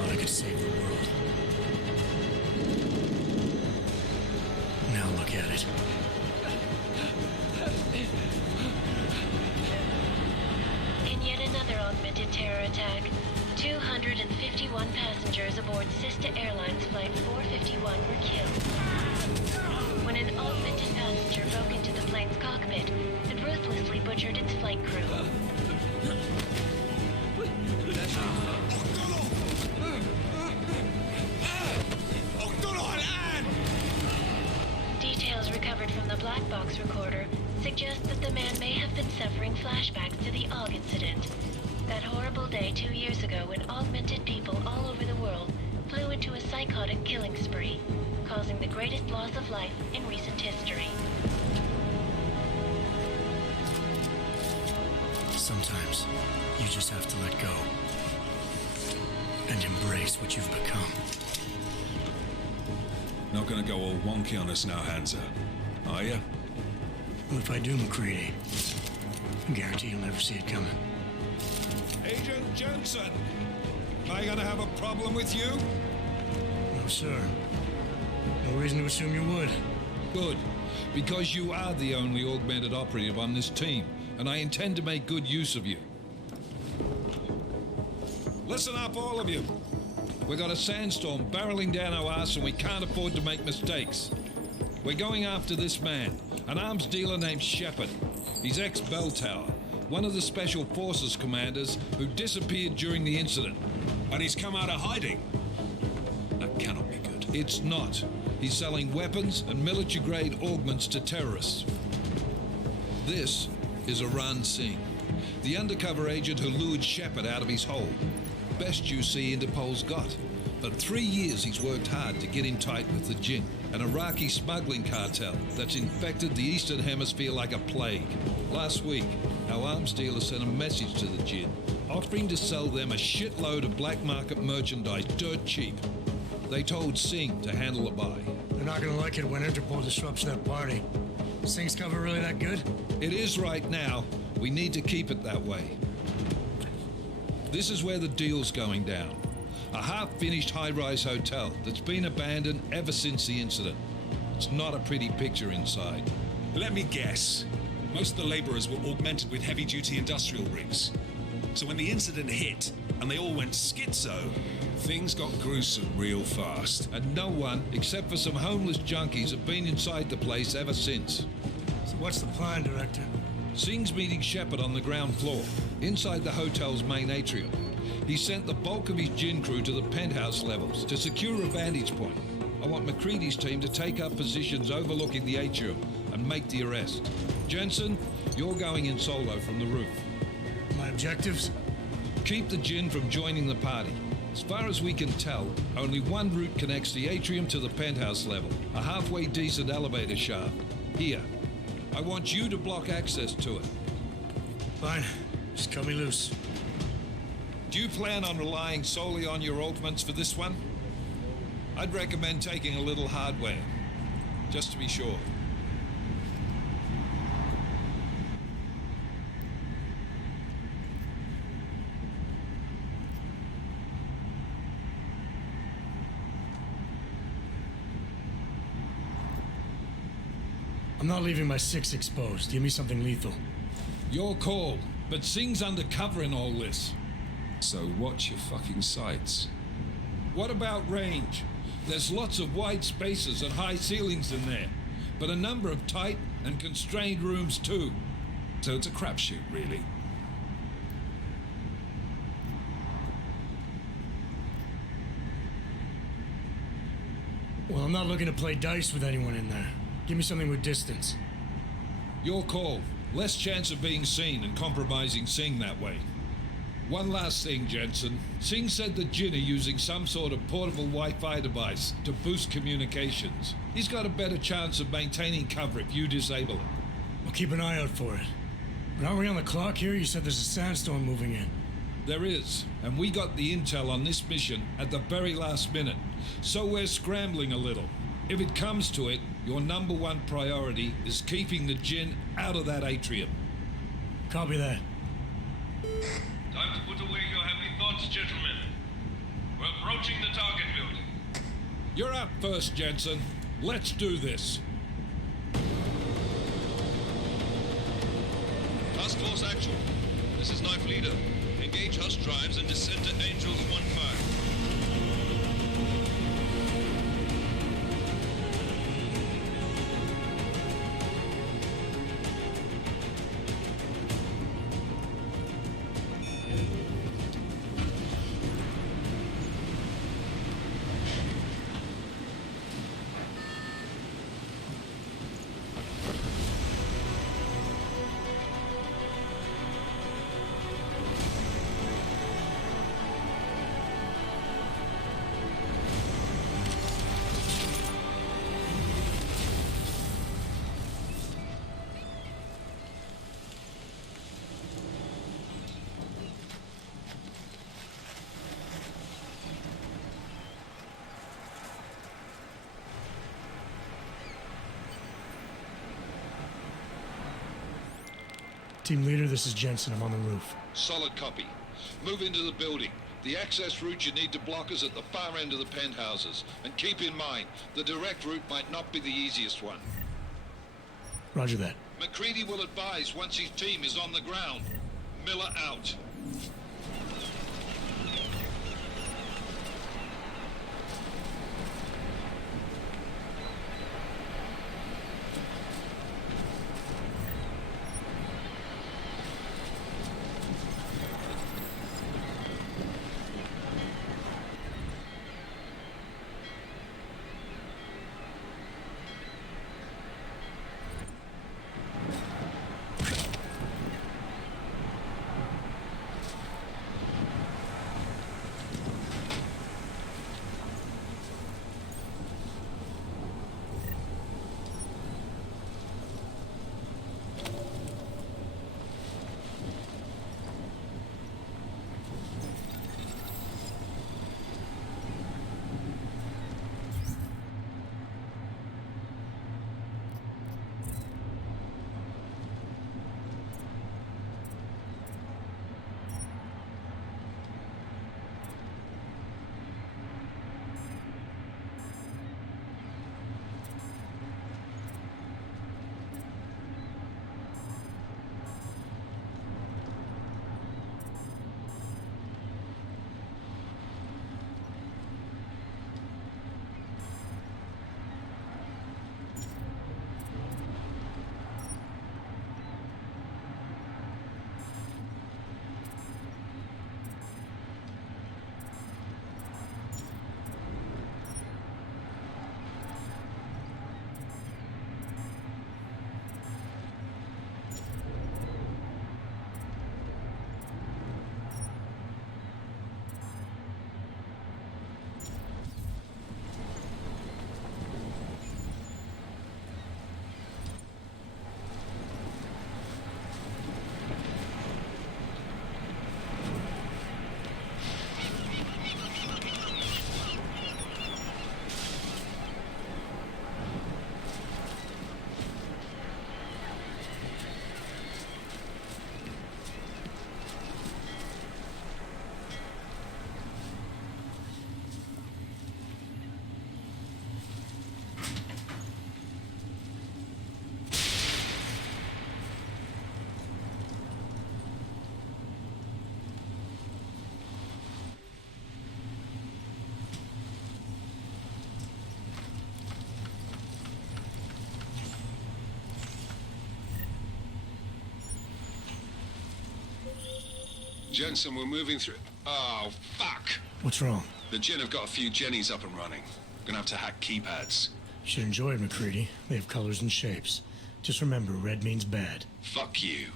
thought I could save the world. Now look at it. In yet another augmented terror attack, 251 passengers aboard Sister Airlines Flight 451 were killed. When an augmented passenger broke into the plane's cockpit and ruthlessly butchered its flight crew. Details recovered from the black box recorder suggest that the man may have been suffering flashbacks to the AUG incident. That horrible day 2 years ago when augmented people all over the world flew into a psychotic killing spree, causing the greatest loss of life in recent history. Sometimes you just have to let go and embrace what you've become. Not gonna go all wonky on us now, Hansa, are ya? Well, if I do, McCready, I guarantee you'll never see it coming. Agent Jensen! Am I gonna have a problem with you? No, sir. No reason to assume you would. Good, because you are the only augmented operative on this team, and I intend to make good use of you. Listen up, all of you. We got a sandstorm barreling down our arse and we can't afford to make mistakes. We're going after this man, an arms dealer named Shepard. He's ex-Bell Tower, one of the Special Forces commanders who disappeared during the incident. And he's come out of hiding. That cannot be good. It's not. He's selling weapons and military-grade augments to terrorists. This is Aran Singh, the undercover agent who lured Shepard out of his hole. Best you see Interpol's got. For 3 years he's worked hard to get in tight with the Jinn, an Iraqi smuggling cartel that's infected the Eastern Hemisphere like a plague. Last week, our arms dealer sent a message to the Jinn, offering to sell them a shitload of black market merchandise dirt cheap. They told Singh to handle the buy. They're not gonna like it when Interpol disrupts that party. Singh's cover really that good? It is right now. We need to keep it that way. This is where the deal's going down. A half-finished high-rise hotel that's been abandoned ever since the incident. It's not a pretty picture inside. Let me guess. Most of the laborers were augmented with heavy-duty industrial rigs. So when the incident hit, and they all went schizo, things got gruesome real fast. And no one, except for some homeless junkies, have been inside the place ever since. So what's the plan, Director? Singh's meeting Shepard on the ground floor, inside the hotel's main atrium. He sent the bulk of his Jinn crew to the penthouse levels to secure a vantage point. I want McCready's team to take up positions overlooking the atrium and make the arrest. Jensen, you're going in solo from the roof. My objectives? Keep the Jinn from joining the party. As far as we can tell, only one route connects the atrium to the penthouse level, a halfway decent elevator shaft. Here. I want you to block access to it. Fine. Just cut me loose. Do you plan on relying solely on your augments for this one? I'd recommend taking a little hardware, just to be sure. I'm not leaving my 6 exposed. Give me something lethal. Your call, but Singh's undercover in all this. So watch your fucking sights. What about range? There's lots of wide spaces and high ceilings in there, but a number of tight and constrained rooms too. So it's a crapshoot, really. Well, I'm not looking to play dice with anyone in there. Give me something with distance. Your call. Less chance of being seen and compromising Singh that way. One last thing, Jensen. Singh said the Jinn are using some sort of portable Wi-Fi device to boost communications. He's got a better chance of maintaining cover if you disable it. I'll keep an eye out for it. But aren't we on the clock here? You said there's a sandstorm moving in. There is, and we got the intel on this mission at the very last minute, so we're scrambling a little. If it comes to it, your number one priority is keeping the Jinn out of that atrium. Copy that. Time to put away your heavy thoughts, gentlemen. We're approaching the target building. You're up first, Jensen. Let's do this. Task Force Actual. This is Knife Leader. Engage Hush drives and descend to Angels 1-5. Team leader, this is Jensen. I'm on the roof. Solid copy. Move into the building. The access route you need to block is at the far end of the penthouses. And keep in mind, the direct route might not be the easiest one. Roger that. McCready will advise once his team is on the ground. Miller out. Jensen, we're moving through... Oh, fuck! What's wrong? The Jinn have got a few Jennies up and running. Gonna have to hack keypads. You should enjoy it, McCready. They have colors and shapes. Just remember, red means bad. Fuck you.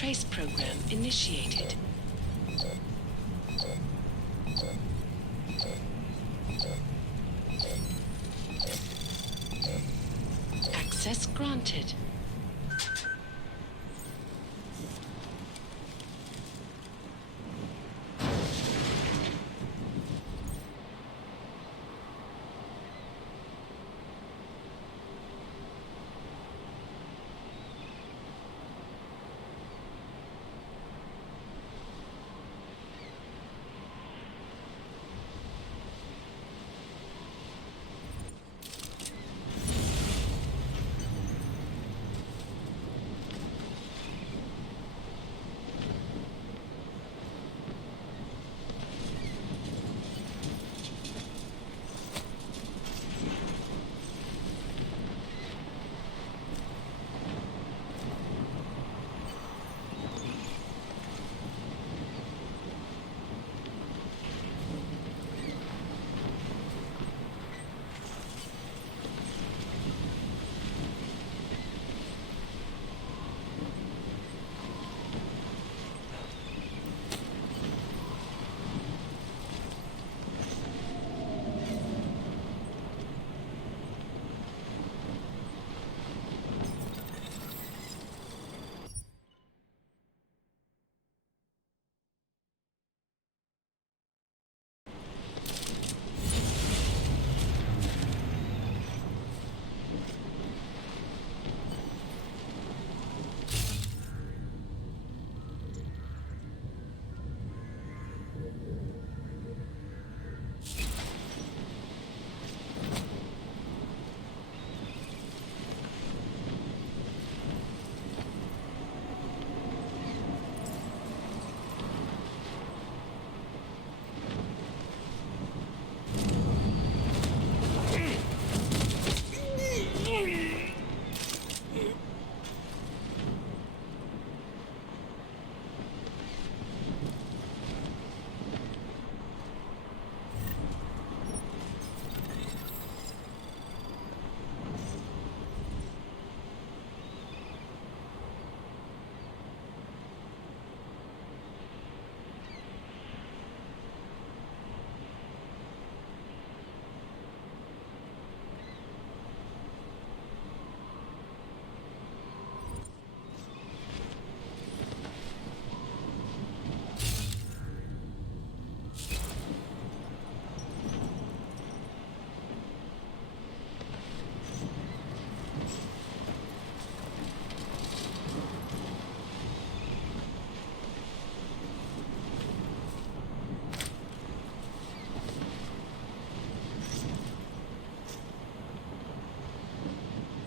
trace program initiated. Access granted.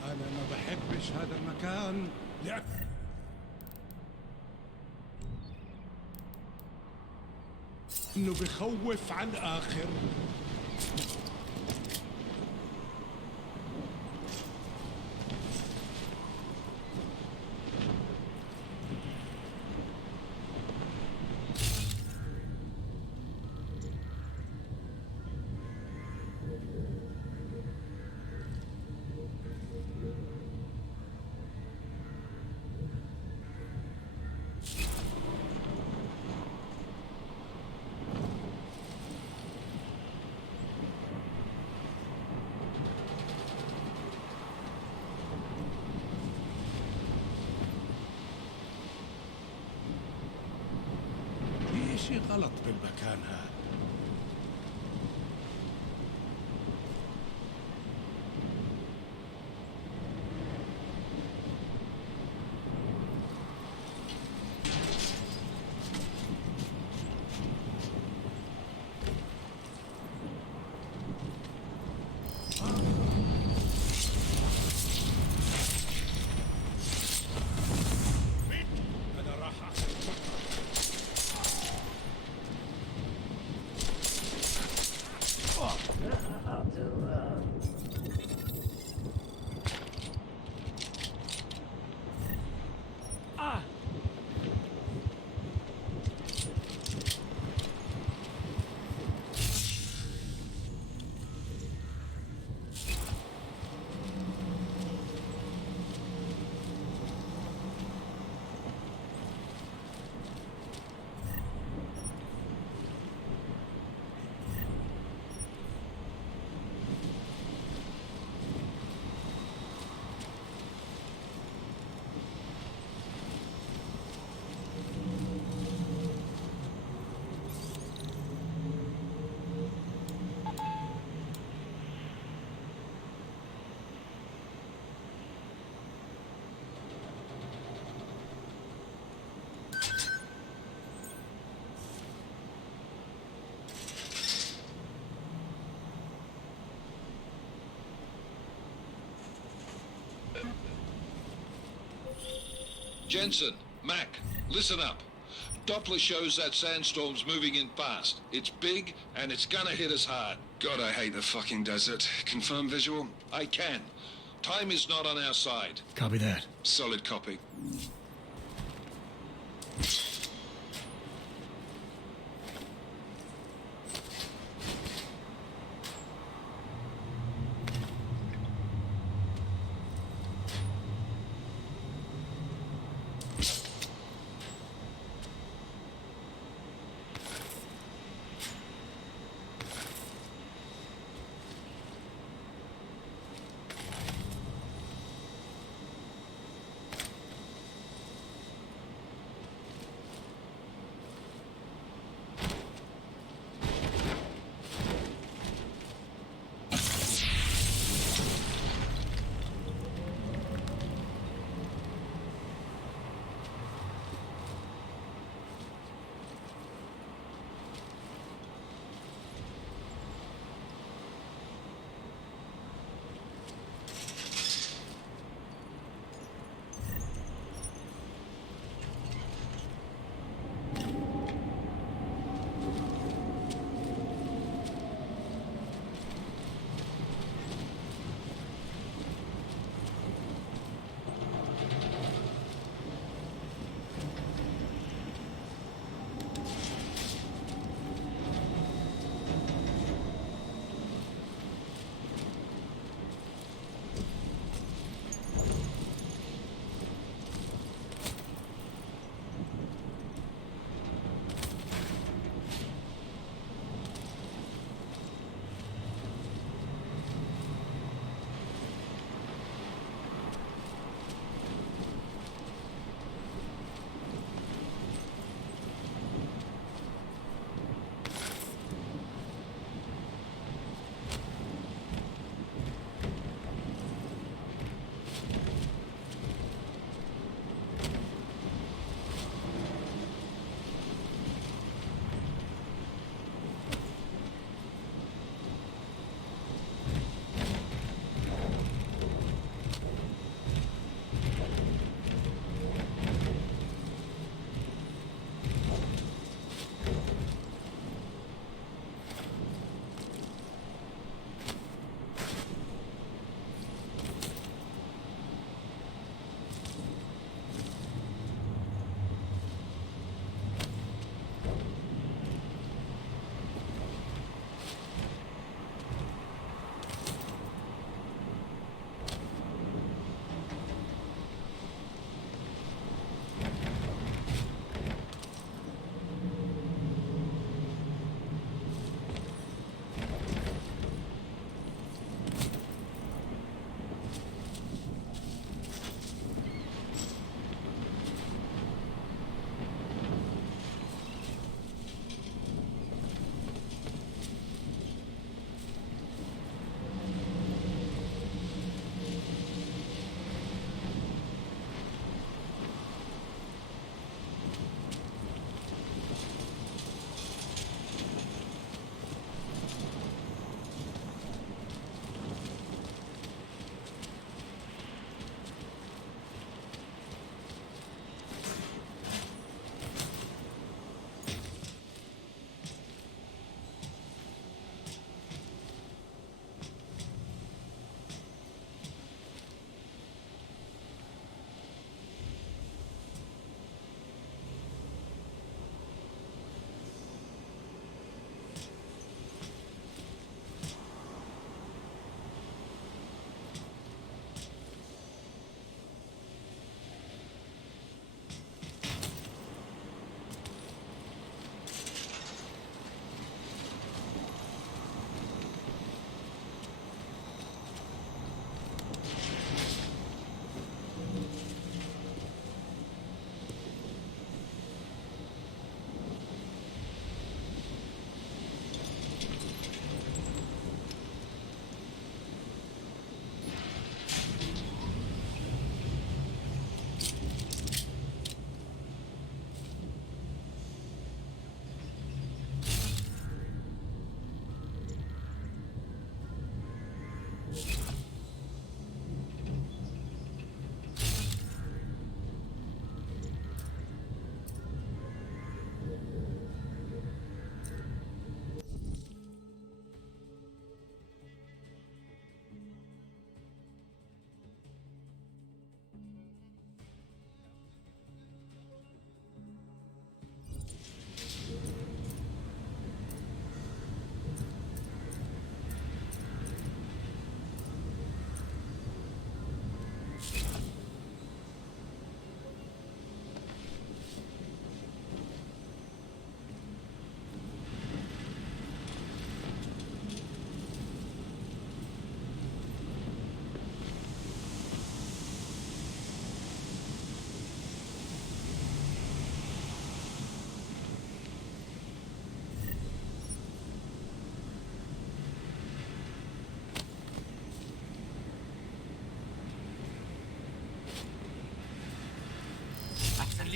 أنا ما بحبش هذا المكان لأنه بخوف على الآخر. في شيء غلط بالمكان هذا. أنا راح Jensen, Mac, listen up. Doppler shows that sandstorm's moving in fast. It's big, and it's gonna hit us hard. God, I hate the fucking desert. Confirm visual? I can. Time is not on our side. Copy that. Solid copy.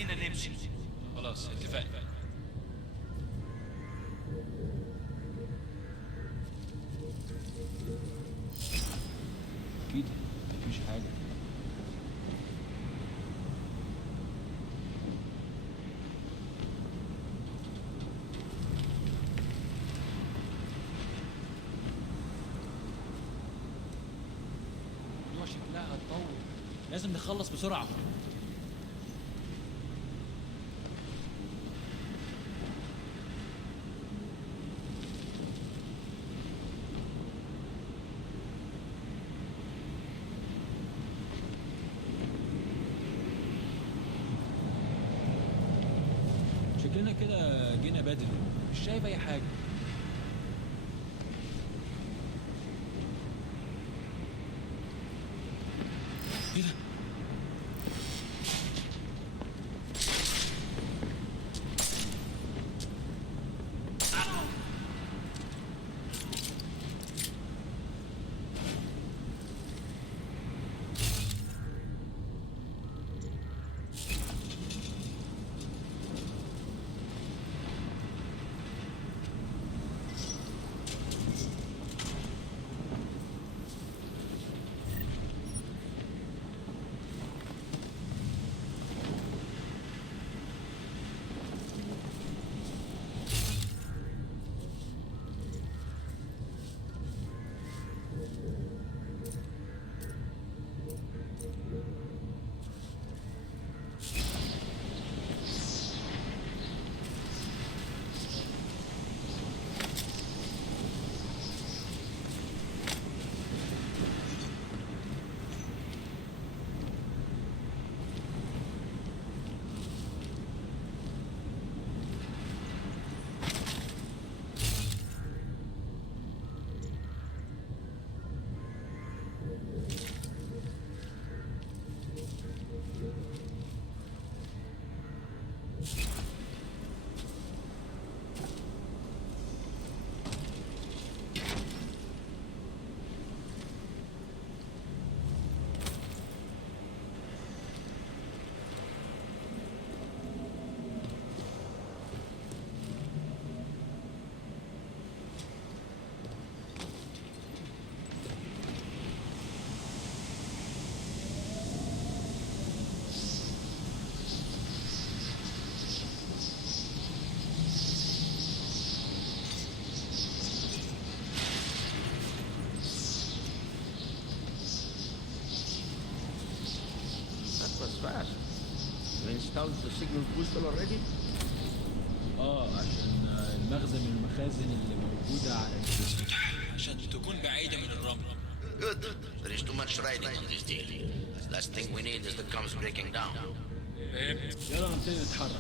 خلينا نمشي. خلاص اتفقنا. أكيد مفيش حاجة. الموضوع شكلها هتطول، لازم نخلص بسرعة. شكلنا كده جينا بدري، مش شايف أي حاجة. إيه ده؟ Fast. You installed the signal booster already? عشان المخزن من المخازن اللي موجودة على السطح، عشان تكون بعيدة من الرمل. Good. There is too much riding on this deal. The last thing we need is the comms breaking down. يلا نبتدي نتحرك.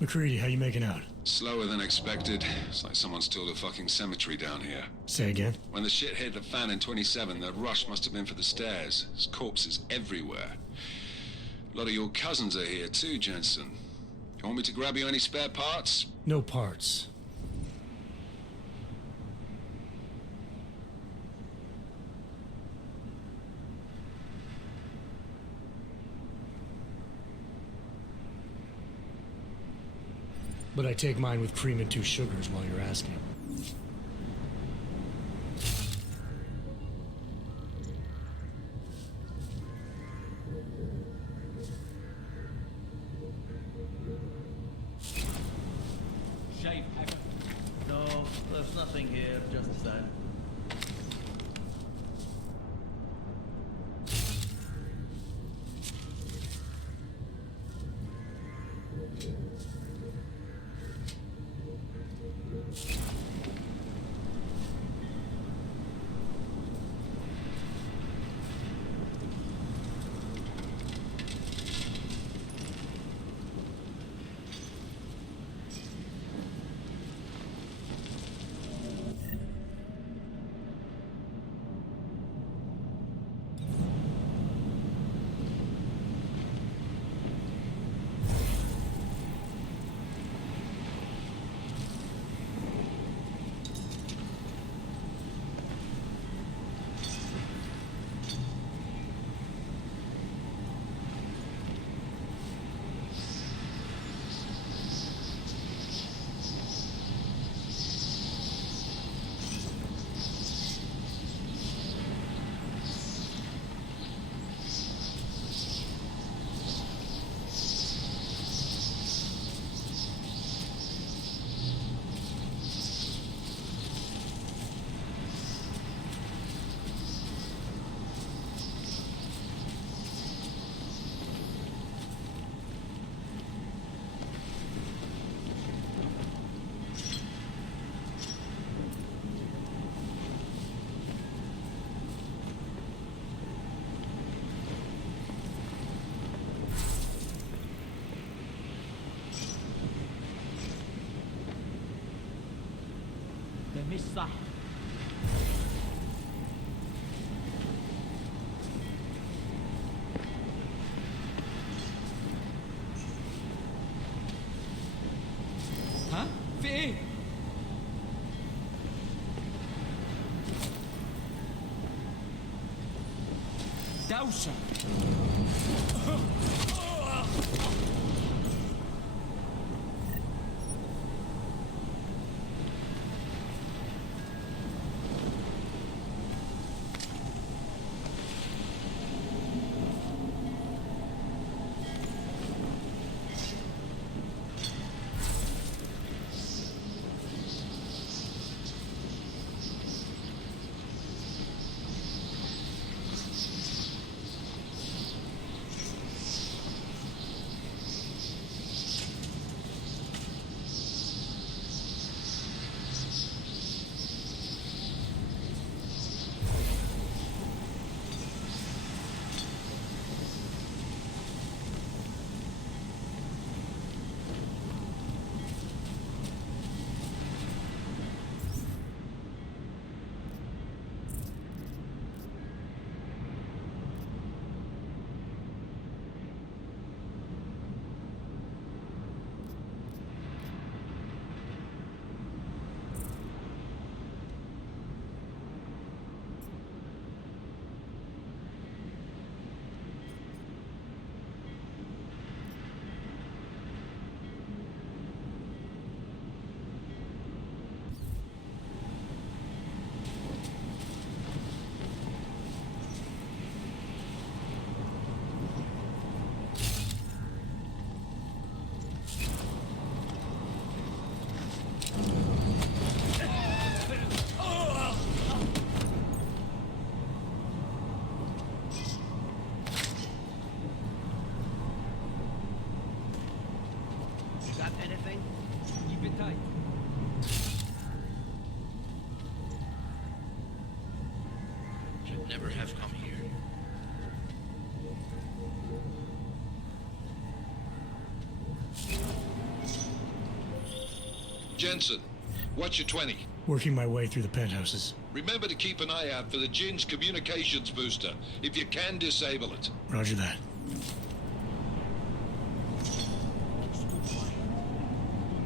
McCready, how you making out? Slower than expected. It's like someone's tilled a fucking cemetery down here. Say again? When the shit hit the fan in 27, the rush must have been for the stairs. There's corpses everywhere. A lot of your cousins are here too, Jensen. You want me to grab you any spare parts? No parts. But I take mine with cream and 2 sugars while you're asking. شايف حاجة؟ No, there's nothing here, just that. ده مش صح. ها؟ في ايه؟ دوشة. Should never have come here. Jensen, what's your 20? Working my way through the penthouses. Remember to keep an eye out for the Jin's communications booster. If you can, disable it. Roger that. Do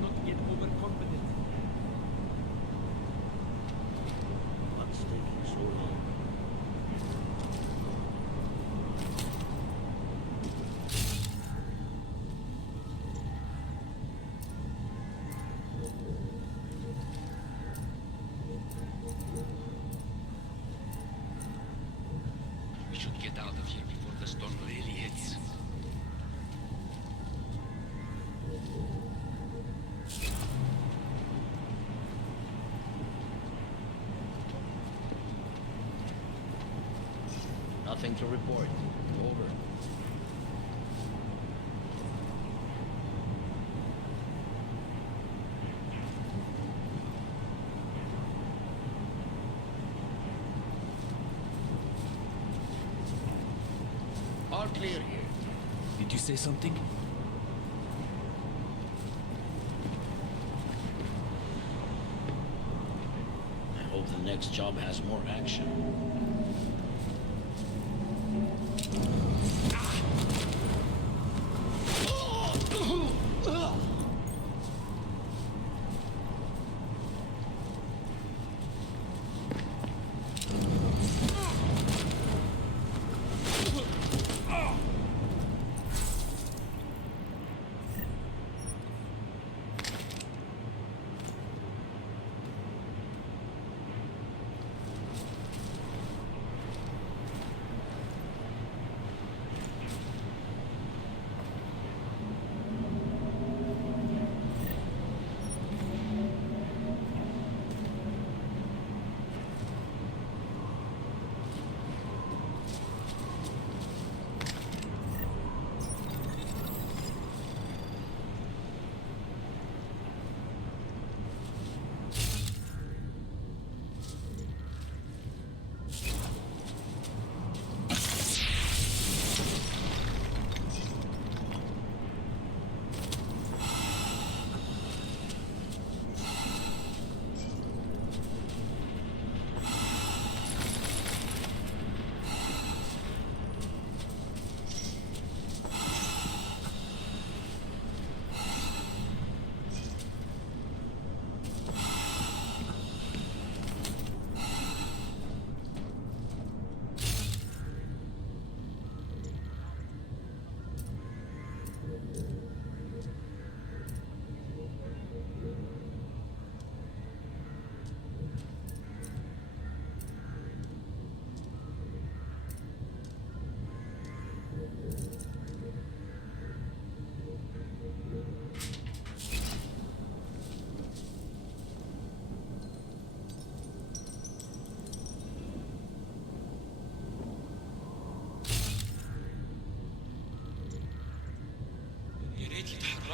not get overconfident. What's taking so long? We should get out of here before the storm really hits. Nothing to report. Over. All clear here. Did you say something? I hope the next job has more action.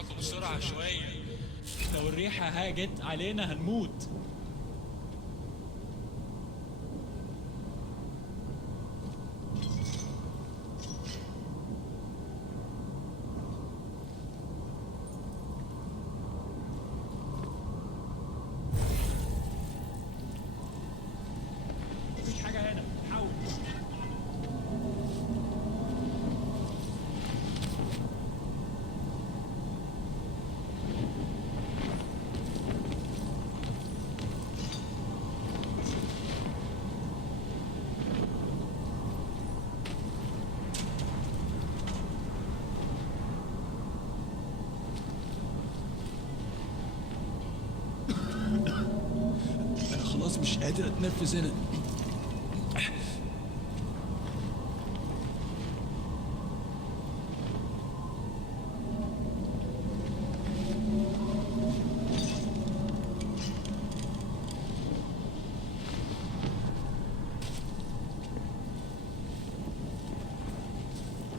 اتحركوا بسرعة شوية. لو الريحة هاجت علينا هنموت. مفيش حاجة هنا، حاول. أنا خلاص مش قادر أتنفس هنا.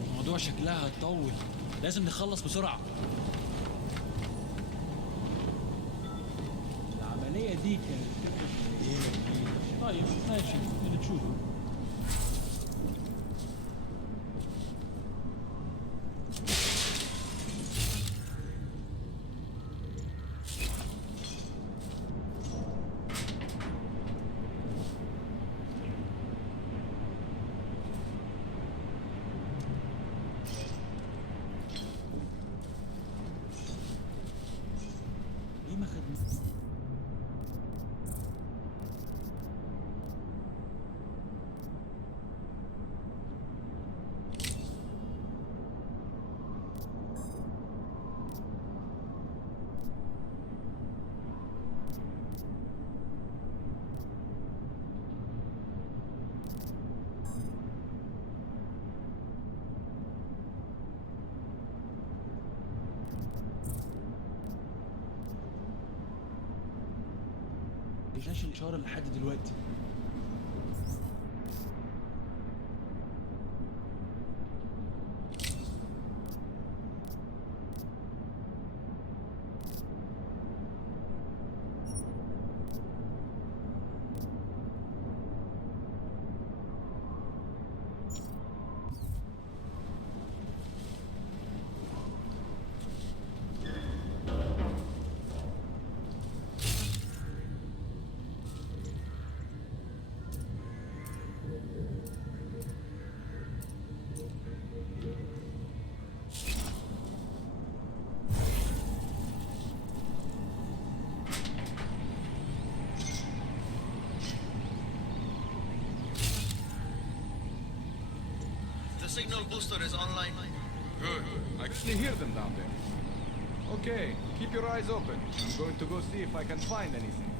الموضوع شكلها هتطول، لازم نخلص بسرعة. العملية دي كانت تبقى ايه؟ طيب ماشي اللي تشوفه. ليه ما خدنا؟ مفيش الإشارة لحد دلوقتي. The signal booster is online. Good. I can hear them down there. Okay, keep your eyes open. I'm going to go see if I can find anything.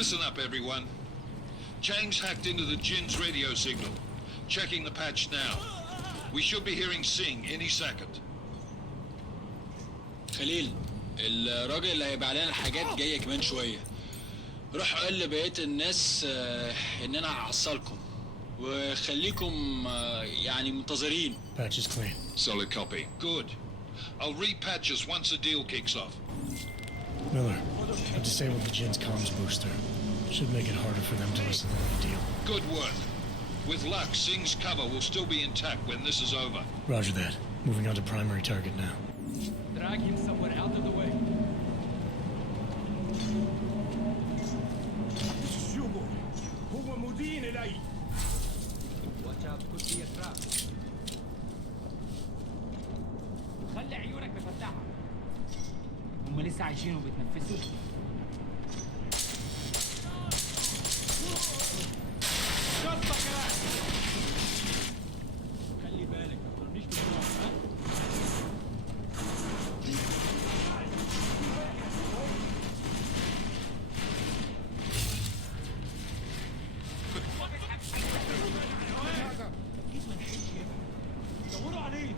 Listen up, everyone. Chang's hacked into the Jin's radio signal. Checking the patch now. We should be hearing Sing any second. خليل، الراجل اللي هيبقى لنا الحاجات جاية كمان شوية. روح قول لبقية الناس إن أنا هعصلكم وخليكم يعني منتظرين. Patch is clean. Solid copy. Good. I'll repatch us once the deal kicks off. Miller, I've disabled the Jin's comms booster. Should make it harder for them to listen to the deal. Good work. With luck, Sing's cover will still be intact when this is over. Roger that. Moving on to primary target now. Drag him somewhere out of the way. هو مدين إلي. Watch out, could be a trap. خلي عيونك مفتحة. هم لسه عايشين وبيتنفسوا. خلي بالك ما تضربنيش بالنار، ها؟ دوروا عليه.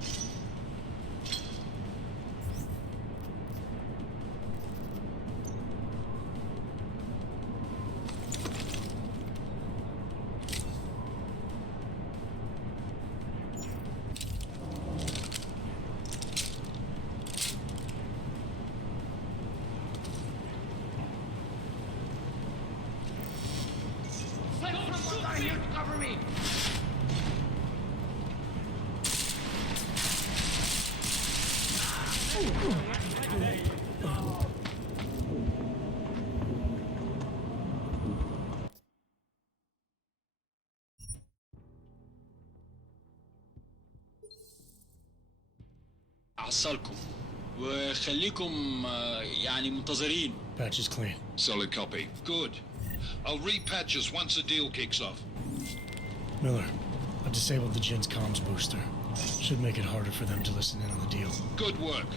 out of here! Cover me! اعصلكم وخليكم يعني منتظرين. Patch is clean. Solid copy. Good. I'll repatch us once the deal kicks off. Miller, I've disabled the Jin's comms booster. Should make it harder for them to listen in on the deal. Good work.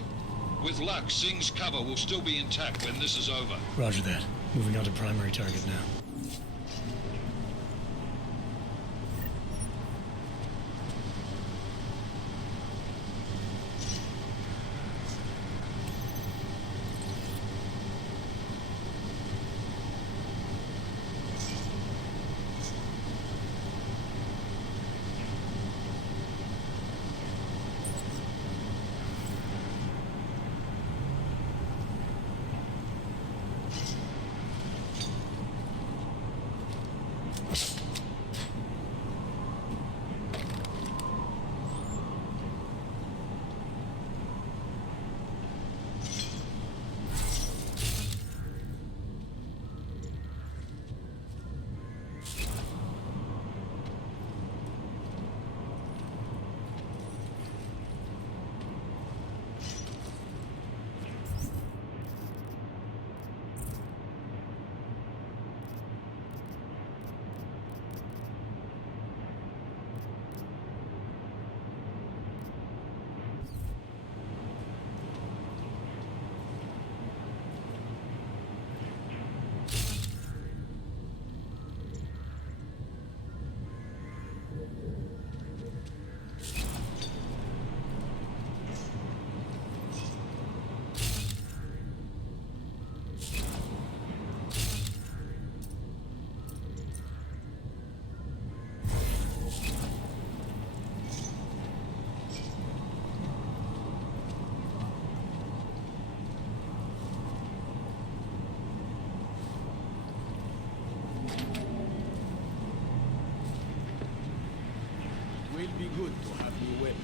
With luck, Singh's cover will still be intact when this is over. Roger that. Moving on to primary target now. Be good to have you with.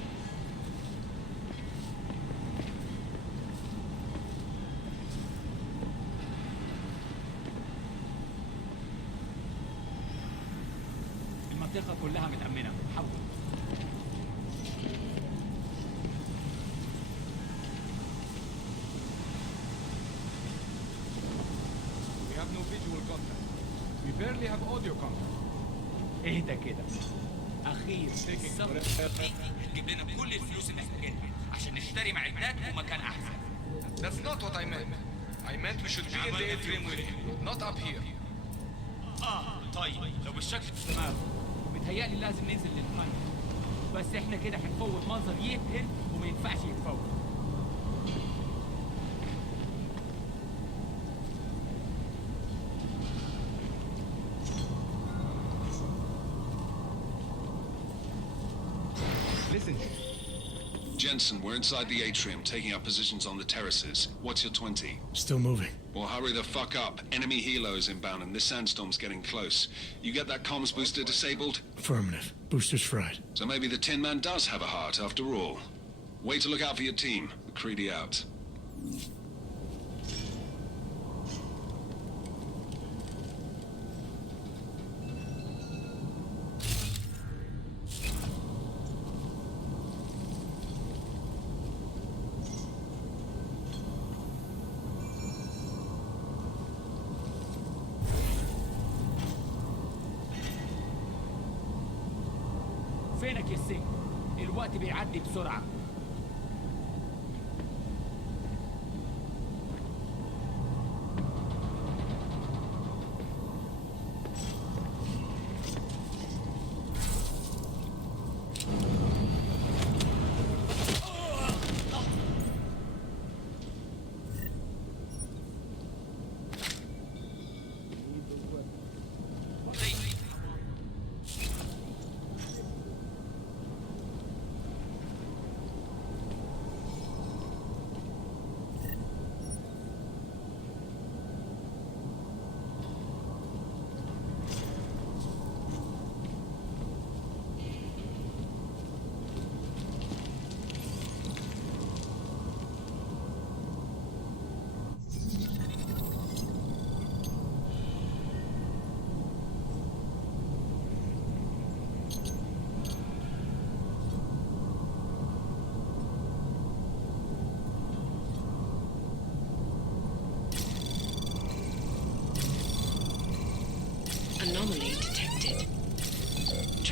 المنطقة كلها متأمنة. حول. We have no visual contact. We barely have audio contact. اهدى كده. أخير جيب لنا كل الفلوس اللي محتاجينها عشان نشتري معدات ومكان أحسن. That's not what I meant. I meant we should be in the atrium with him, not up here. طيب لو بالشكل تمام. متهيألي لازم ننزل للقلب. بس احنا كده هنفوت منظر يبهر وما ينفعش يتفوت. Listen. Jensen, we're inside the atrium, taking up positions on the terraces. What's your 20? Still moving. Well, hurry the fuck up. Enemy helos inbound, and this sandstorm's getting close. You get that comms booster disabled? Affirmative. Booster's fried. So maybe the Tin Man does have a heart, after all. Way to look out for your team. McCready out. فينك يا سيد؟ الوقت بيعدي بسرعة.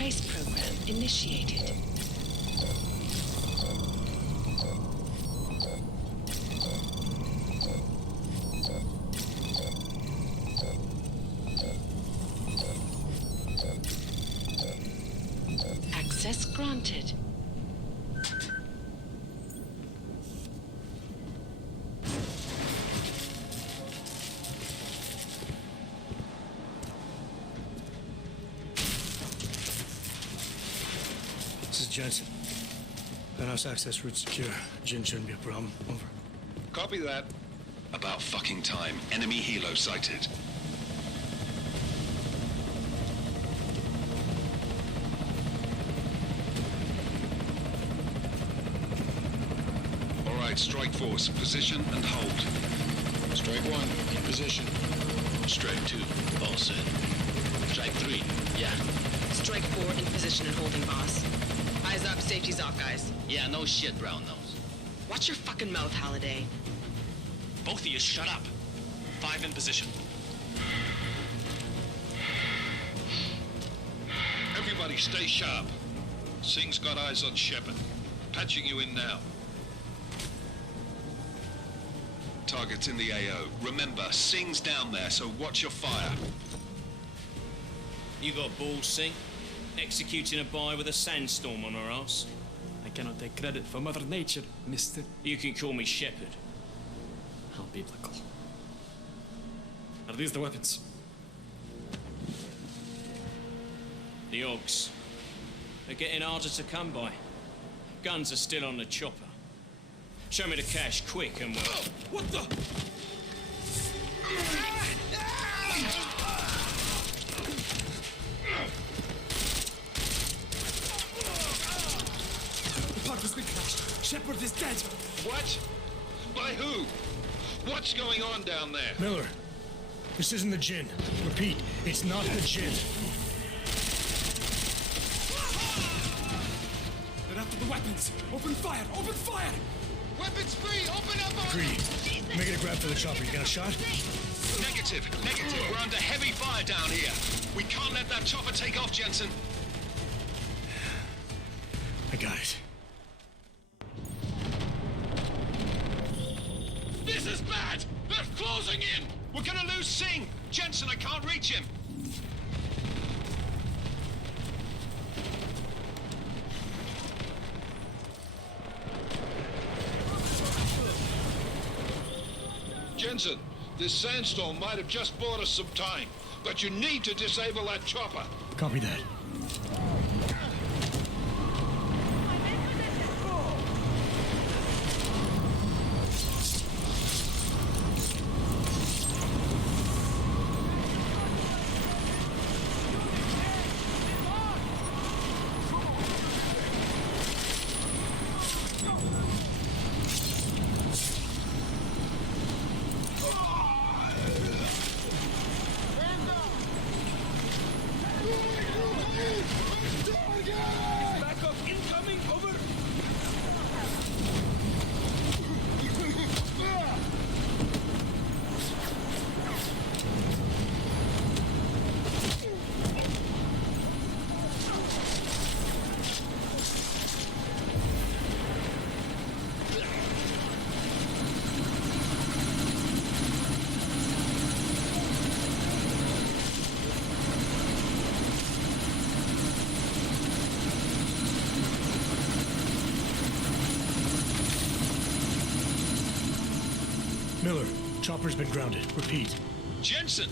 Heist program initiated. Access granted. This is Jensen. Penthouse access route secure. Jin shouldn't be a problem. Over. Copy that. About fucking time. Enemy helo sighted. All right, strike force. Position and hold. Strike 1, in position. Strike 2, all set. Strike 3, yeah. Strike 4 in position and holding, boss. Eyes up, safety's off, guys. Yeah, no shit, brown nose. Watch your fucking mouth, Halliday. Both of you shut up. 5 in position. Everybody stay sharp. Singh's got eyes on Shepard. Patching you in now. Target's in the AO. Remember, Singh's down there, so watch your fire. You got balls, Singh? Executing a buy with a sandstorm on our ass? I cannot take credit for Mother Nature, mister. You can call me Shepard. How biblical. Are these the weapons? The Ogs. They're getting harder to come by. Guns are still on the chopper. Show me the cash quick and we'll... What the? The part has been crashed. Shepard is dead. What? By who? What's going on down there? Miller, this isn't the Jinn. Repeat, it's not the Jinn. They're after the weapons. Open fire! Open fire! Weapons free! Open up! Greedy. Make it a grab for the chopper. You got a shot? Negative. We're under heavy fire down here. We can't let that chopper take off, Jensen. I got it. This is bad! They're closing in! We're gonna lose Singh! Jensen, I can't reach him! Jensen, this sandstorm might have just bought us some time, but you need to disable that chopper. Copy that. Miller, chopper's been grounded. Repeat. Jensen!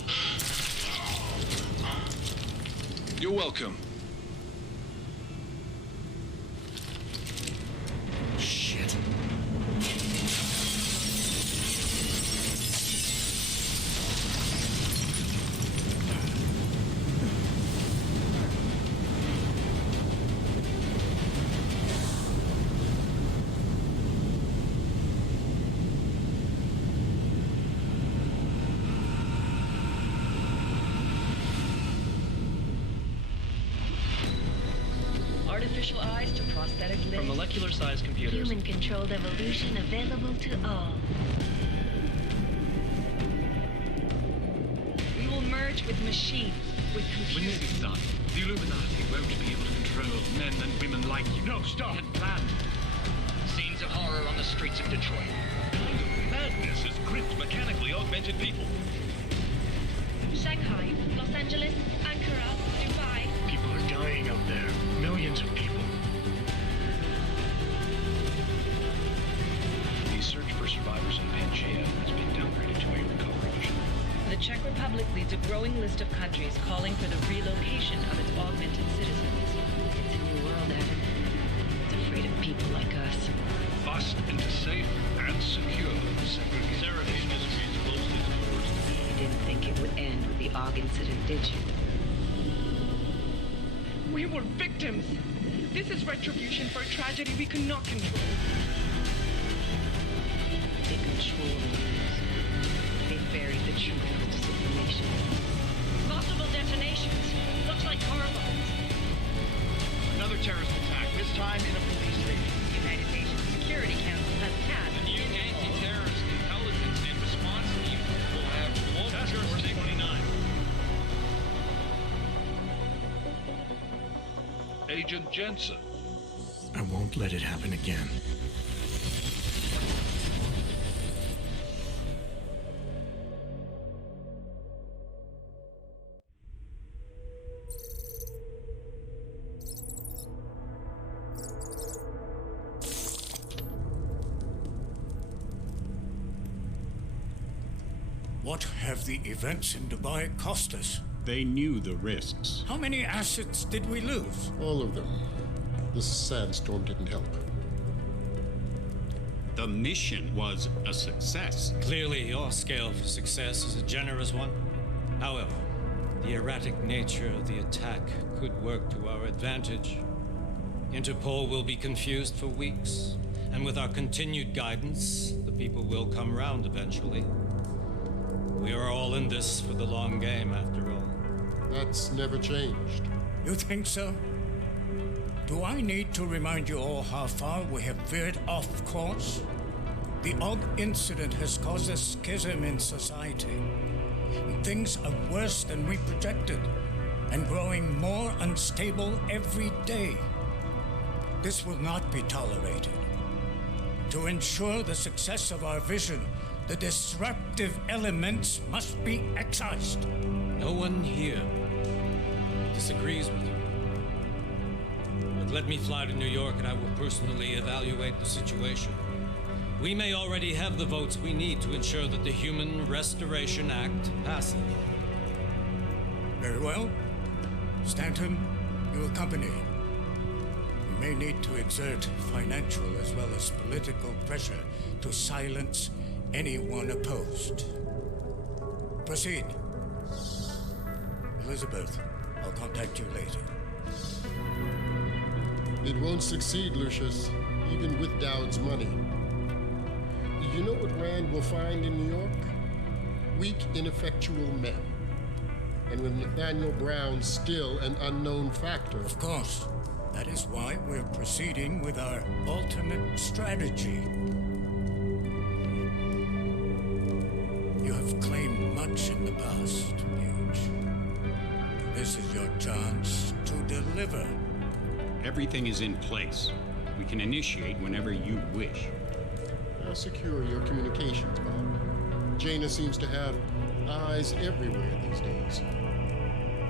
You're welcome. Shit. Artificial eyes to prosthetic limbs. From molecular-sized computers. Human-controlled evolution available to all. We will merge with machines, with When computers. this is done, the Illuminati won't be able to thrill of men and women like you. No, stop. And planned. Scenes of horror on the streets of Detroit. Madness has gripped mechanically augmented people. Shanghai, Los Angeles, Ankara, Dubai. People are dying out there. Millions of people. The search for survivors in Pangaea has been downgraded to a recovery mission. The Czech Republic leads a growing list of countries calling for the relocation of its augmented citizens. It's a new world, Adam. It's afraid of people like us. Bust into safe and secure segregation. Serenade disagrees closely to the words. You didn't think it would end with the AUG incident, did you? We were victims. This is retribution for a tragedy we cannot control. They control the news. They buried the truth with disinformation. Multiple detonations. Looks like car bombs. Another terrorist attack, this time in a police station. The United Nations Security Council has passed. The new anti-terrorist intelligence and response team will have global jurisdiction. 29. Agent Jensen. I won't let it happen again. What have the events in Dubai cost us? They knew the risks. How many assets did we lose? All of them. This sandstorm didn't help. The mission was a success. Clearly, your scale for success is a generous one. However, the erratic nature of the attack could work to our advantage. Interpol will be confused for weeks, and with our continued guidance, the people will come round eventually. We are all in this for the long game, after all. That's never changed. You think so? Do I need to remind you all how far we have veered off course? The AUG incident has caused a schism in society. Things are worse than we projected, and growing more unstable every day. This will not be tolerated. To ensure the success of our vision, the disruptive elements must be excised. No one here disagrees with you. But let me fly to New York and I will personally evaluate the situation. We may already have the votes we need to ensure that the Human Restoration Act passes. Very well. Stanton, you accompany. We may need to exert financial as well as political pressure to silence anyone opposed. Proceed. Elizabeth, I'll contact you later. It won't succeed, Lucius, even with Dowd's money. You know what Rand will find in New York? Weak, ineffectual men. And with Nathaniel Brown still an unknown factor. Of course. That is why we're proceeding with our alternate strategy. You have claimed much in the past, Paige. This is your chance to deliver. Everything is in place. We can initiate whenever you wish. Secure your communications, Bob. Jaina seems to have eyes everywhere these days.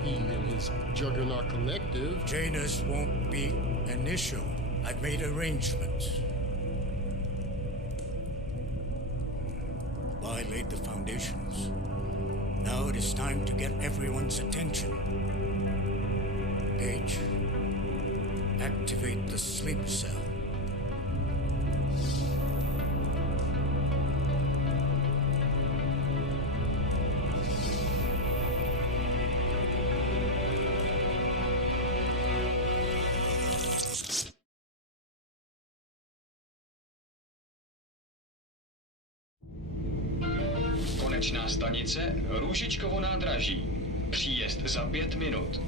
He and his Juggernaut Collective... Janus won't be an issue. I've made arrangements. I laid the foundations. Now it is time to get everyone's attention. Paige, activate the sleep cell. Konečná stanice Růžičkovo nádraží. Příjezd za 5 minut.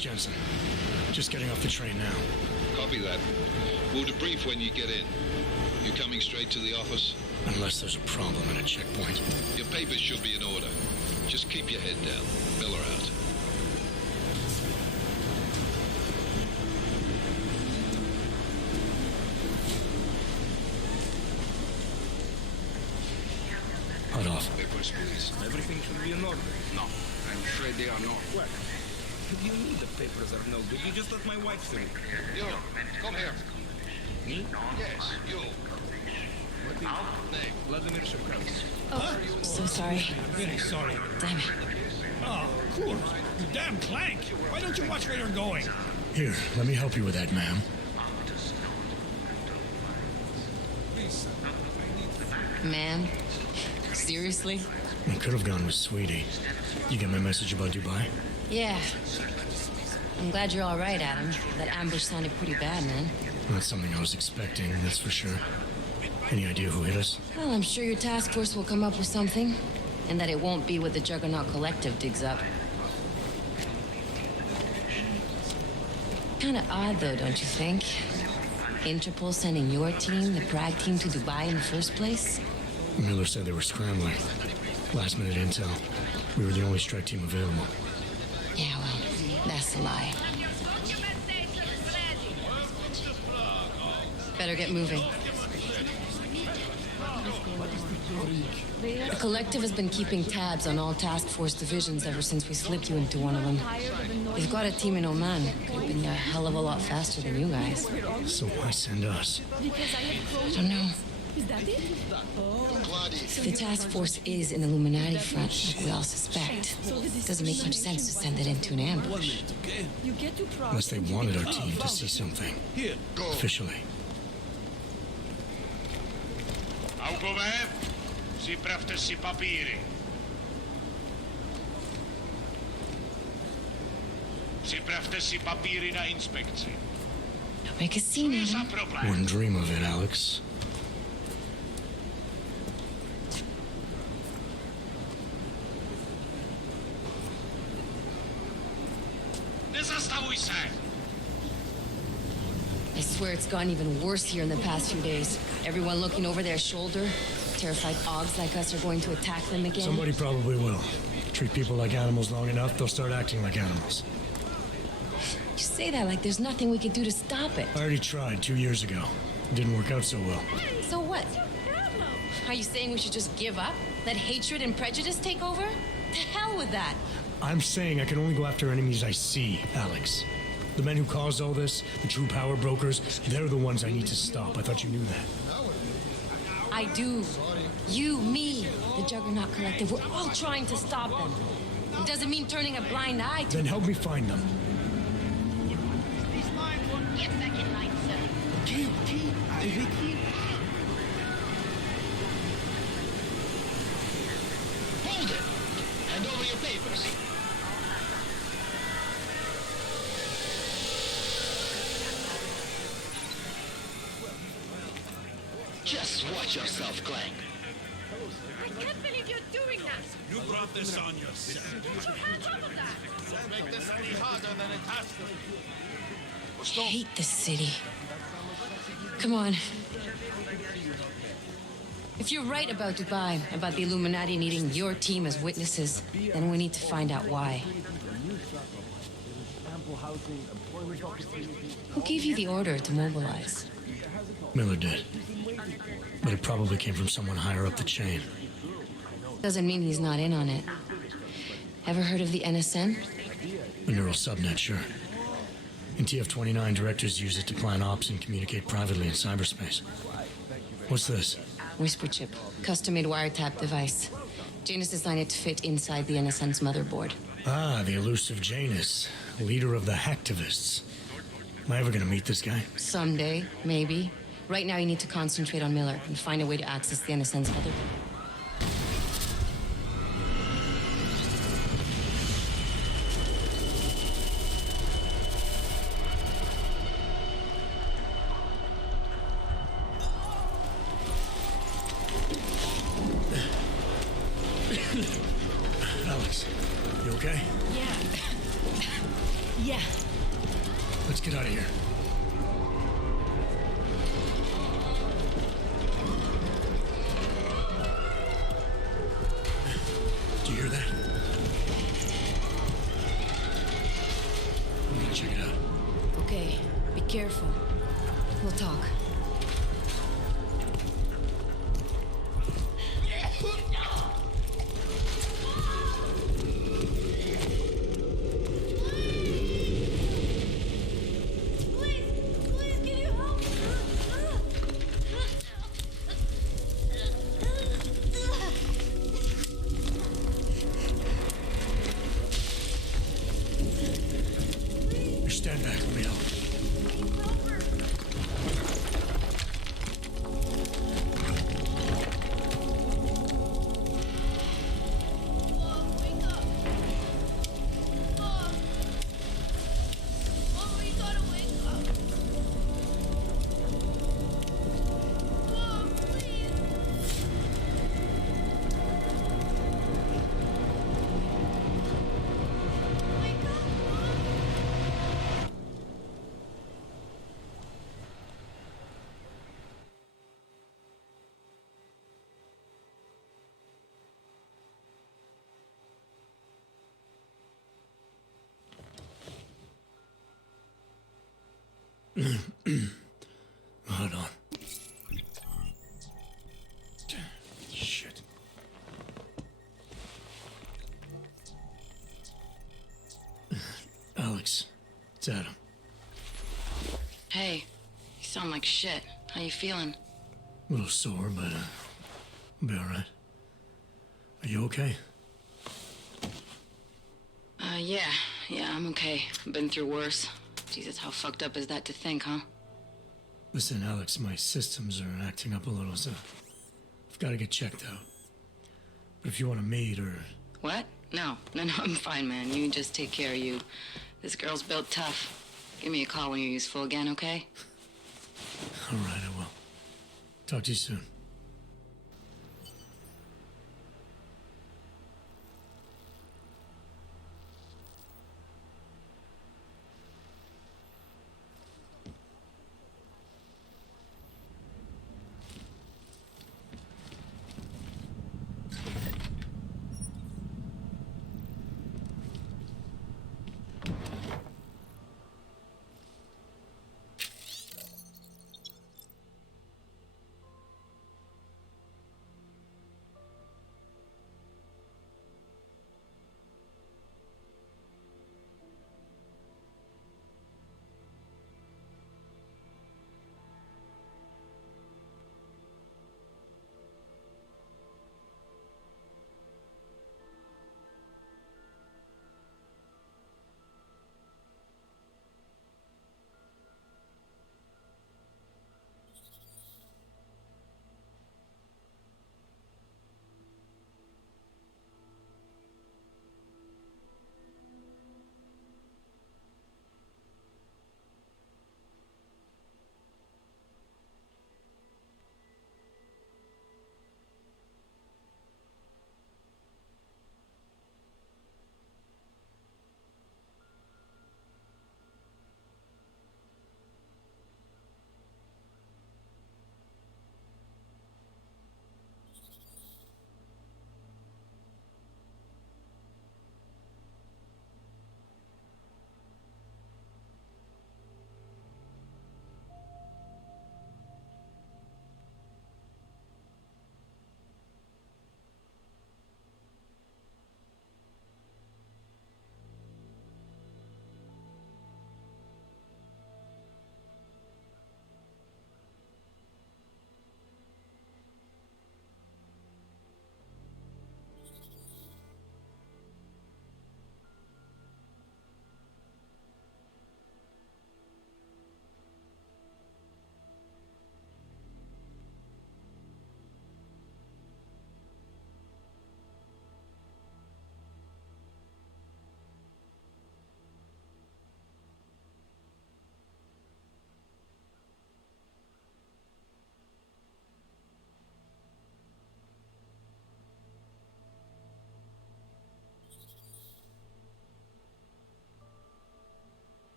Jensen. Just getting off the train now. Copy that. We'll debrief when you get in. You coming straight to the office? Unless there's a problem at a checkpoint. Your papers should be in order. Just keep your head down. Miller out. Hot off. Papers, please. Everything should be in order. No, I'm afraid they are not. What? You need the papers are no good. You just let my wife through. You, come here. Me? Yes, you. What name? Vladimir Shevkovsky. Oh, so sorry. Very sorry. Damn it. Oh, cool. You damn clank. Why don't you watch where you're going? Here, let me help you with that, ma'am. Man? Seriously? I could have gone with Sweetie. You get my message about Dubai? Yeah. I'm glad you're all right, Adam. That ambush sounded pretty bad, man. Not something I was expecting, that's for sure. Any idea who hit us? Well, I'm sure your task force will come up with something. And that it won't be what the Juggernaut Collective digs up. Kinda odd, though, don't you think? Interpol sending your team, the Prague team, to Dubai in the first place? Miller said they were scrambling. Last minute intel. We were the only strike team available. Yeah, well, that's a lie. Better get moving. The Collective has been keeping tabs on all task force divisions ever since we slipped you into one of them. We've got a team in Oman. Could have been a hell of a lot faster than you guys. So why send us? I don't know. If the task force is an Illuminati front, like we all suspect, it doesn't make much sense to send it into an ambush. Unless they wanted our team to see something. Officially. Augové, připravte si papíry. Připravte si papíry na inspekci. Don't make a scene, Adam. Wouldn't dream of it, Alex. Nezastavuj se! I swear it's gotten even worse here in the past few days. Everyone looking over their shoulder. Terrified Augs like us are going to attack them again. Somebody probably will. Treat people like animals long enough, they'll start acting like animals. You say that like there's nothing we could do to stop it. I already tried 2 years ago. It didn't work out so well. So what? Are you saying we should just give up? Let hatred and prejudice take over? To hell with that! I'm saying I can only go after enemies I see, Alex. The men who caused all this, the true power brokers, they're the ones I need to stop. I thought you knew that. I do. You, me, the Juggernaut Collective, we're all trying to stop them. It doesn't mean turning a blind eye to Then help me find them. Get back in line, sir. Hold it! Hand over your papers. Just watch yourself, Clank. I can't believe you're doing that! You brought this on yourself. Put your hands off of that! Make this any harder than it has to. I hate this city. Come on. If you're right about Dubai, about the Illuminati needing your team as witnesses, then we need to find out why. Who gave you the order to mobilize? Miller did. But it probably came from someone higher up the chain. Doesn't mean he's not in on it. Ever heard of the NSN? The neural subnet, sure. In TF-29, directors use it to plan ops and communicate privately in cyberspace. What's this? Whisper chip. Custom-made wiretap device. Janus designed it to fit inside the NSN's motherboard. Ah, the elusive Janus, leader of the hacktivists. Am I ever gonna meet this guy? Someday, maybe. Right now you need to concentrate on Miller and find a way to access the NSN's motherboard. Alex, you okay? Yeah. Yeah. Let's get out of here. Do you hear that? I'm gonna check it out. Okay, be careful. We'll talk. Stand back, let me help. Hold on. Shit. Alex, it's Adam. Hey, you sound like shit. How you feeling? A little sore, but I'll be all right. Are you okay? Yeah, I'm okay. I've been through worse. Jesus, how fucked up is that to think, huh? Listen, Alex, my systems are acting up a little, so I've got to get checked out. But if you want to meet or... What? No, I'm fine, man. You just take care of you. This girl's built tough. Give me a call when you're useful again, okay? All right, I will. Talk to you soon.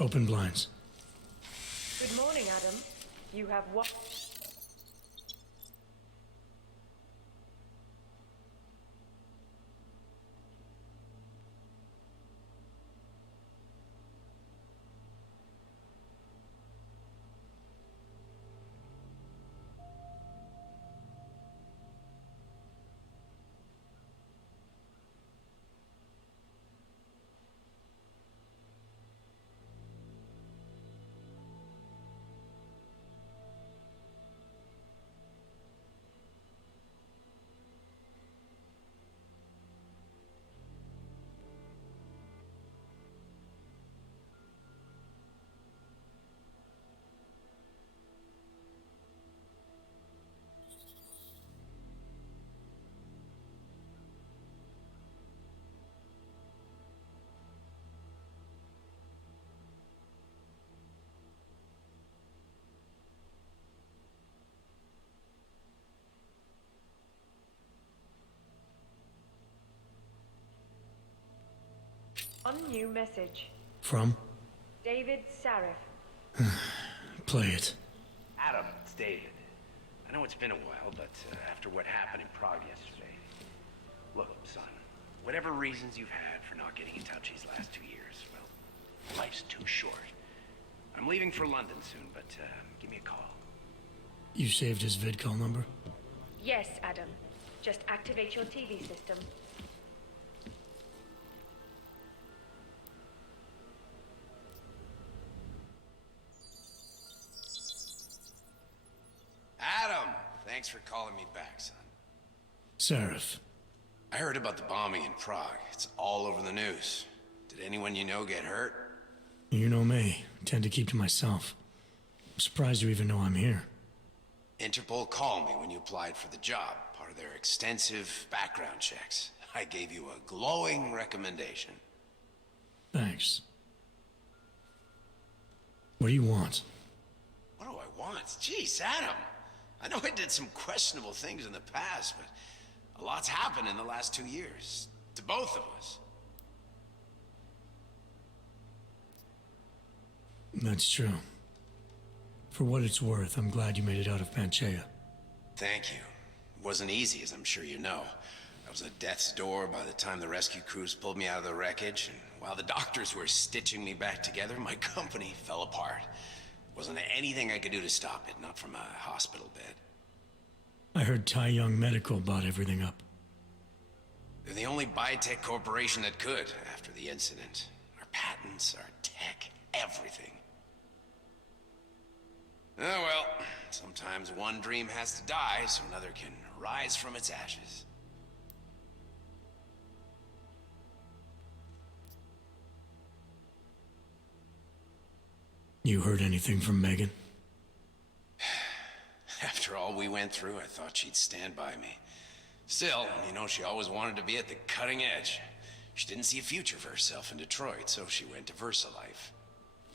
Open blinds. Good morning, Adam. You have what? One new message. From? David Sarif. Play it. Adam, it's David. I know it's been a while, but after what happened in Prague yesterday... Look, son, whatever reasons you've had for not getting in touch these last 2 years, well, life's too short. I'm leaving for London soon, but give me a call. You saved his vidcall number? Yes, Adam. Just activate your TV system. Adam! Thanks for calling me back, son. Sarif. I heard about the bombing in Prague. It's all over the news. Did anyone you know get hurt? You know me. I tend to keep to myself. I'm surprised you even know I'm here. Interpol called me when you applied for the job, part of their extensive background checks. I gave you a glowing recommendation. Thanks. What do you want? What do I want? Jeez, Adam. I know I did some questionable things in the past, but a lot's happened in the last 2 years. To both of us. That's true. For what it's worth, I'm glad you made it out of Panchaea. Thank you. It wasn't easy, as I'm sure you know. I was at death's door by the time the rescue crews pulled me out of the wreckage, and while the doctors were stitching me back together, my company fell apart. Wasn't anything I could do to stop it, not from a hospital bed. I heard Tai Young Medical bought everything up. They're the only biotech corporation that could after the incident. Our patents, our tech, everything. Oh well, sometimes one dream has to die so another can rise from its ashes. You heard anything from Megan? After all we went through, I thought she'd stand by me. Still, you know, she always wanted to be at the cutting edge. She didn't see a future for herself in Detroit, so she went to VersaLife.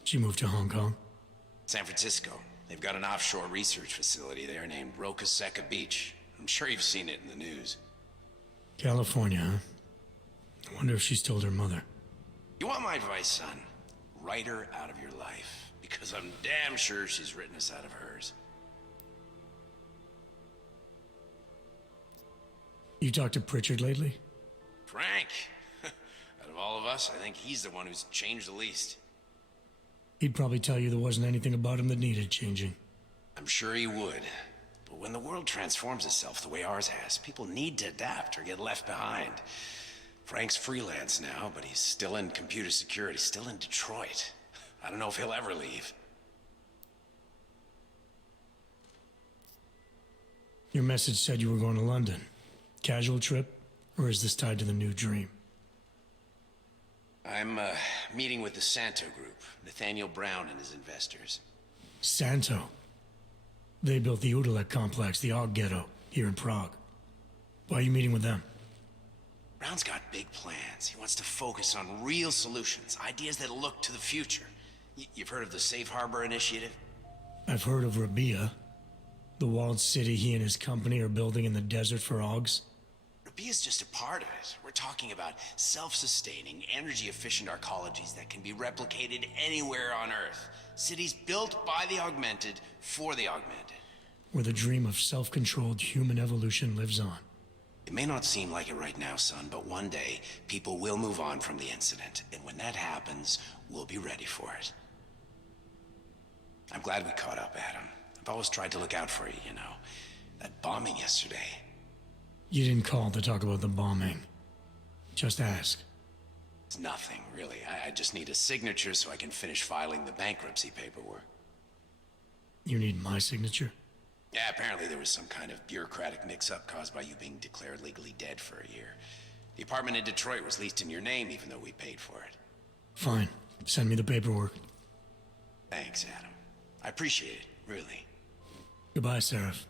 She moved to Hong Kong? San Francisco. They've got an offshore research facility there named Roca Seca Beach. I'm sure you've seen it in the news. California, huh? I wonder if she's told her mother. You want my advice, son? Write her out of your life. Because I'm damn sure she's written us out of hers. You talked to Pritchard lately? Frank! Out of all of us, I think he's the one who's changed the least. He'd probably tell you there wasn't anything about him that needed changing. I'm sure he would. But when the world transforms itself the way ours has, people need to adapt or get left behind. Frank's freelance now, but he's still in computer security, still in Detroit. I don't know if he'll ever leave. Your message said you were going to London. Casual trip? Or is this tied to the new dream? I'm meeting with the Santo Group, Nathaniel Brown and his investors. Santo? They built the Udalek complex, the Og Ghetto, here in Prague. Why are you meeting with them? Brown's got big plans. He wants to focus on real solutions, ideas that look to the future. You've heard of the Safe Harbor Initiative? I've heard of Rabia, the walled city he and his company are building in the desert for Ogs. But B is just a part of it. We're talking about self-sustaining, energy-efficient arcologies that can be replicated anywhere on Earth. Cities built by the augmented, for the augmented. Where the dream of self-controlled human evolution lives on. It may not seem like it right now, son, but one day, people will move on from the incident. And when that happens, we'll be ready for it. I'm glad we caught up, Adam. I've always tried to look out for you, you know. That bombing yesterday. You didn't call to talk about the bombing. Just ask. It's nothing, really. I just need a signature so I can finish filing the bankruptcy paperwork. You need my signature? Yeah, apparently there was some kind of bureaucratic mix-up caused by you being declared legally dead for a year. The apartment in Detroit was leased in your name even though we paid for it. Fine. Send me the paperwork. Thanks, Adam. I appreciate it, really. Goodbye, Seraph.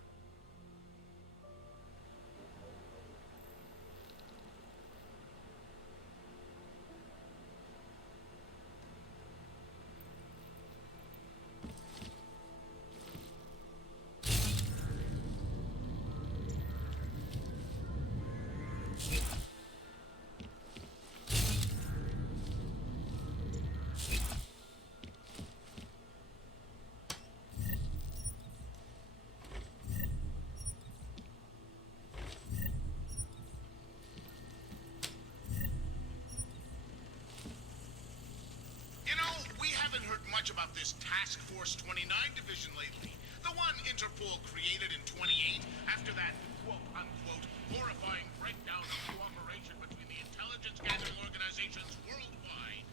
Much about this Task Force 29 division lately. The one Interpol created in 28 after that quote-unquote horrifying breakdown of cooperation between the intelligence gathering organizations worldwide.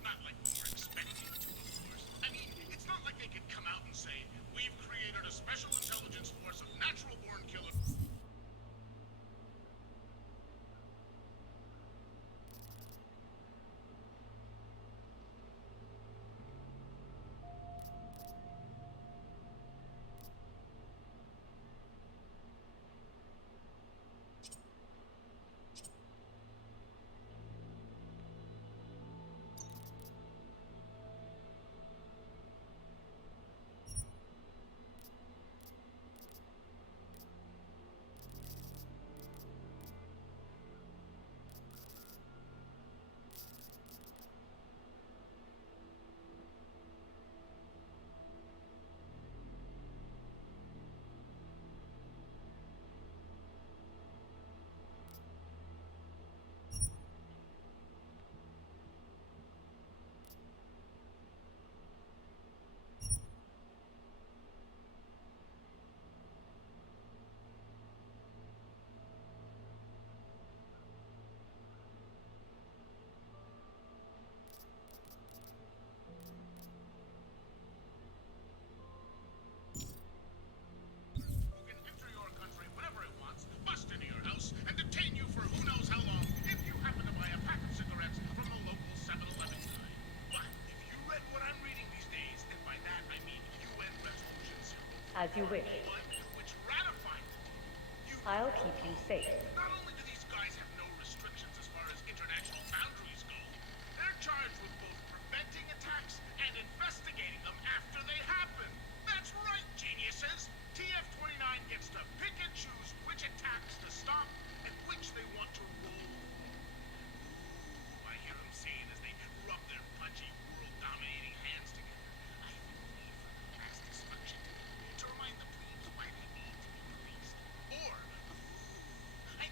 Not like we were expecting it to, of course. I mean, it's not like they could come out and say, we've created a special intelligence force of natural-born killers. As you wish. I'll keep you safe. Not only do these guys have no restrictions as far as international boundaries go, they're charged with both preventing attacks and investigating them after they happen. That's right, geniuses! TF-29 gets to pick and choose which attacks to stop and which they want to roll. I hear them saying as they rub their pudgy, world-dominating hands together. I believe for mass dysfunction to remind the plebes why they need to be policed. Or, I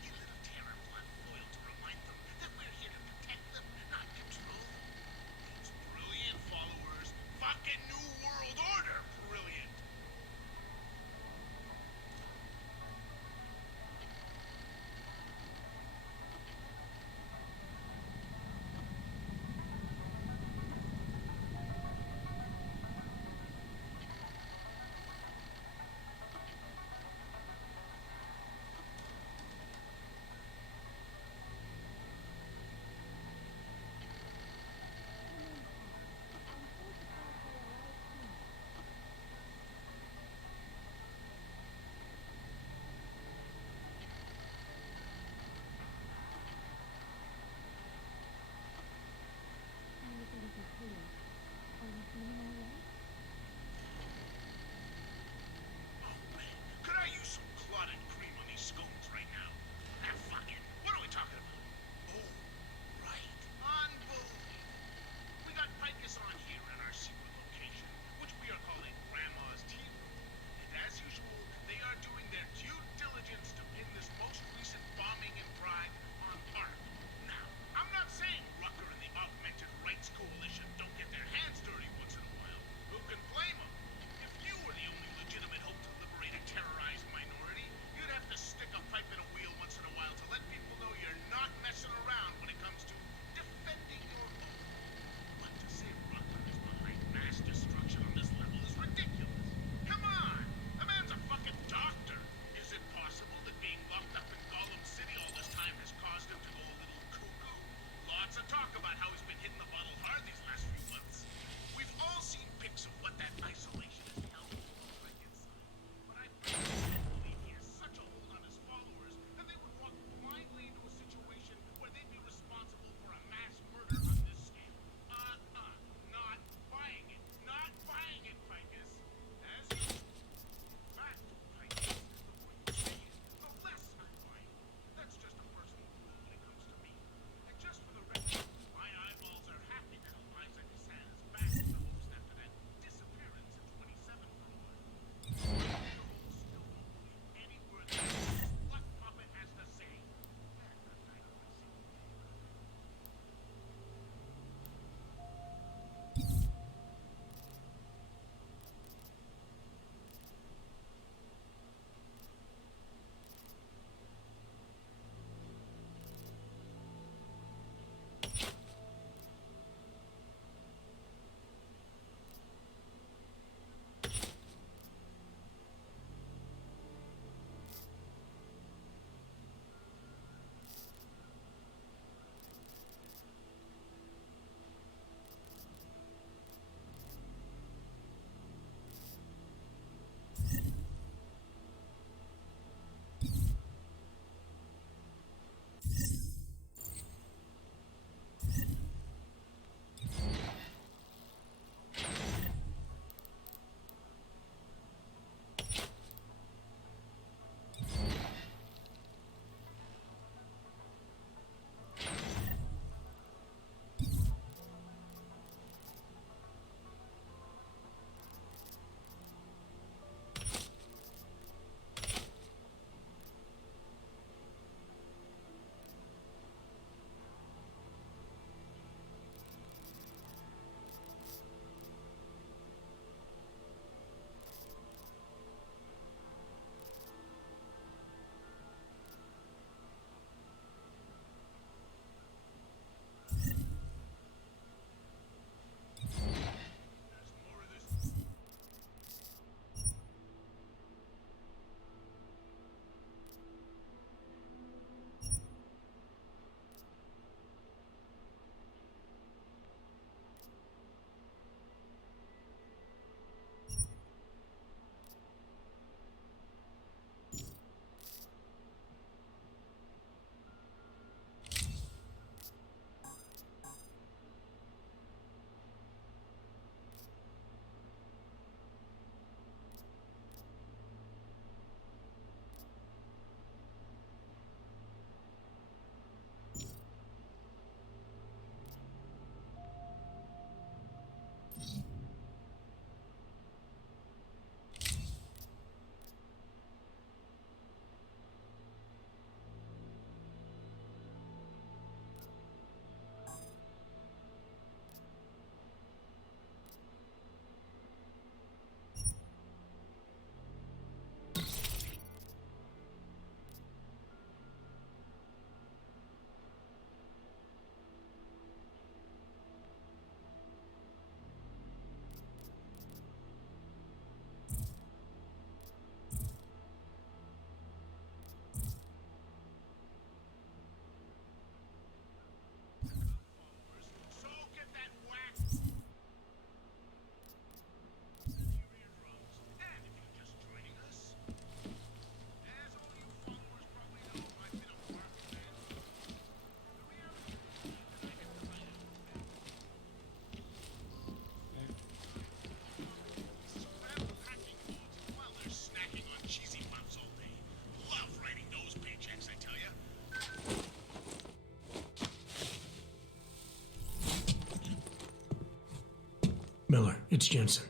Miller, it's Jensen.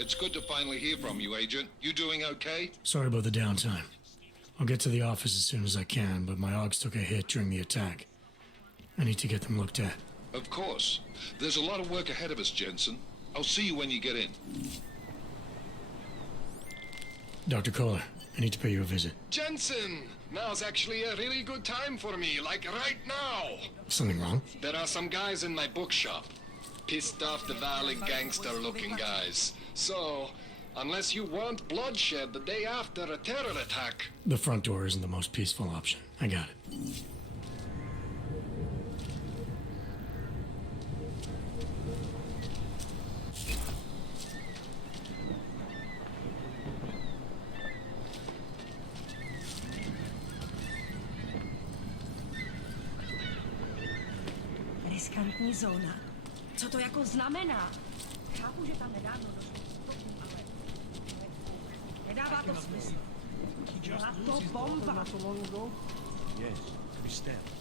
It's good to finally hear from you, Agent. You doing okay? Sorry about the downtime. I'll get to the office as soon as I can, but my Augs took a hit during the attack. I need to get them looked at. Of course. There's a lot of work ahead of us, Jensen. I'll see you when you get in. Dr. Kohler, I need to pay you a visit. Jensen! Now's actually a really good time for me, like right now! Something wrong? There are some guys in my bookshop. Pissed off the Valley gangster-looking guys. So, unless you want bloodshed the day after a terror attack... The front door isn't the most peaceful option. I got it. Riskantní zóna. Co to jako znamená? Chápu, že tam nedávno došlo, ale nedává to smysl. Byla to bomba. Yes, we stand.